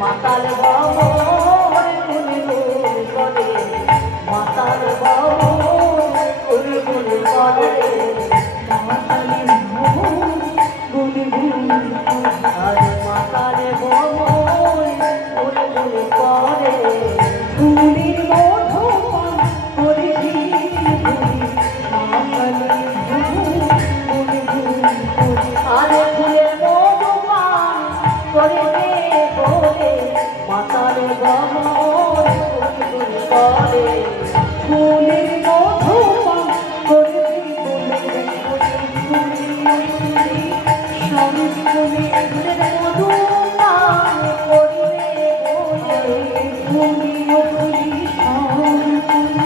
মাতাল বাবুর গুলি গুলি করে মাতাল বাবুর গুলি গুলি করে মাতাল বাবুর গুলি গুলি আর মাতাল বাবুর গুলি গুলি করে ফুলের মধু পান করে আরে ফুলের মধু পান করে বলে মাতাল বাবুর গুলি গুলি করে ফুলের মধু পান করে বলে সবে ফুলের মধু পান করে বলে ফুলিও ফুলি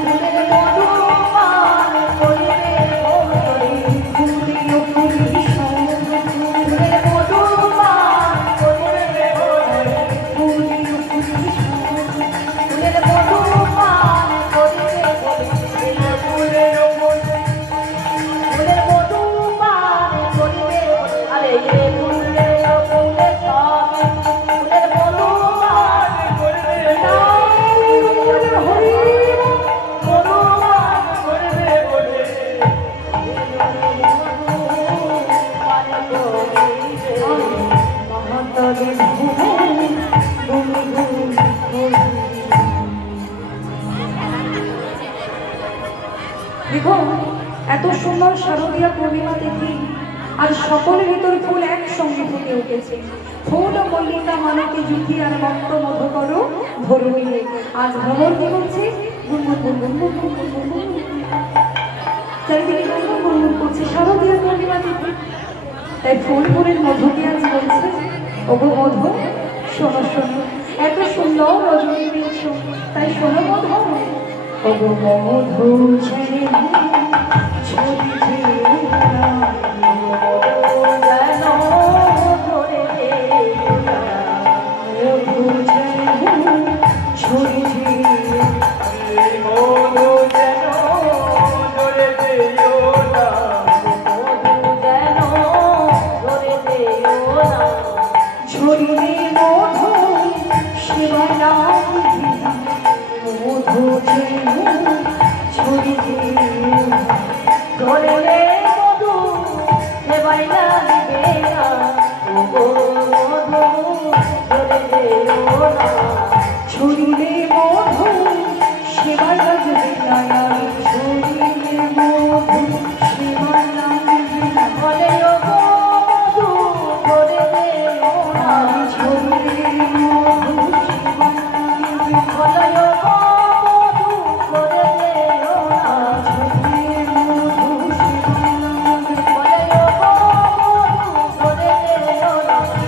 ফুলের মধু পান করে বলে ফুলিও ফুলি ফুলের মধু পান করে বলে ফুলিও ফুলি ফুলের মধু পান করে বলে ফুলের মধু পান করে আরে ফুলের ফুলে সব ফুলের মধু পান করে হরি মধু পান করে বলে দেখো এত সুন্দর শারদীয়া পূর্ণিমা তিথি আর সকলের ভিতর ফুল একসঙ্গে ফুটে উঠেছে ফুল ও মল্লিকা মানকে জুটি আর মত্ত মধু করো ধরুইলে আজ ভ্রমণ কি বলছে চারিদিকে গুনগুন করছে শারদীয়া পূর্ণিমা তিথি তাই ফুল ফুলের মধুকে আজ বলছে ওগো মধু শোনো শোনো এত সুন্দর রজনী দিয়েছ তাই শোনো মধু ওগো মধু ছেড়ে ছড়ি ছড়িয়ে মধু শিবালা মধু ছড়িয়ে ধরে মধু সেবাইলা দিবে না ওগো মধু ধরে দেও না ছড়িয়ে মধু শিবালা জবিলা ছড়িয়ে মধু শিবালা বলে ওগো মধু ধরে দেও না ছড়িয়ে মধু বলে ওগো মধু ধরে দেও না ছড়িয়ে মধু বলে ওগো মধু ধরে দেও না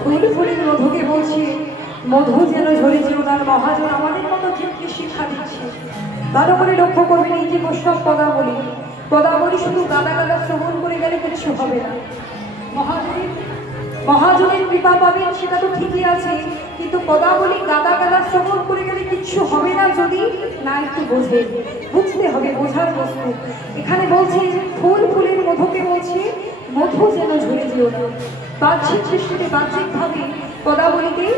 ফুল ফুলের মধুকে বলছি মধু যেন ঝরে যেও তার মহাজন আমাদের মতো জীবকে শিক্ষা দিচ্ছে তার উপরে লক্ষ্য করবেন এই যে বৈষ্ণব পদাবলী শুধু গাদা গাদা শ্রবণ করে গেলে কিছু হবে না মহাজনের কৃপা পাবেন সেটা তো ঠিকই আছে কিন্তু পদাবলী গাদা গাদা শ্রবণ করে গেলে কিচ্ছু হবে না যদি না একটু বোঝে বুঝতে হবে বোঝার বস্তু এখানে বলছে ফুল ফুলের মধুকে বলছে মধু যেন ঝরে যেও না বাহ্যিক দৃষ্টিতে বাহ্যিকভাবে পদাবলীকে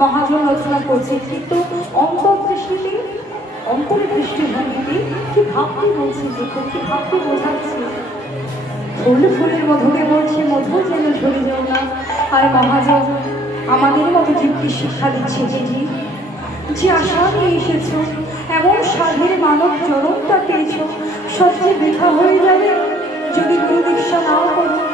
মহাজন রচনা করছে কিন্তু অন্তর্দৃষ্টিতে অন্তরের দৃষ্টিভঙ্গিতে কি ভাবতে বলছে যে কি ভাবতে বোঝাচ্ছে ফুল ফুলের মধুকে বলছে মধু যেন ঝরে যাও না আর মহাজন আমাদের মতো জীবকে শিক্ষা দিচ্ছে যে আশা নিয়ে এসেছ এমন সাধের মানব চরণটা পেয়েছ সবচেয়ে বৃথা হয়ে যাবে যদি গুরু দীক্ষা নাও করো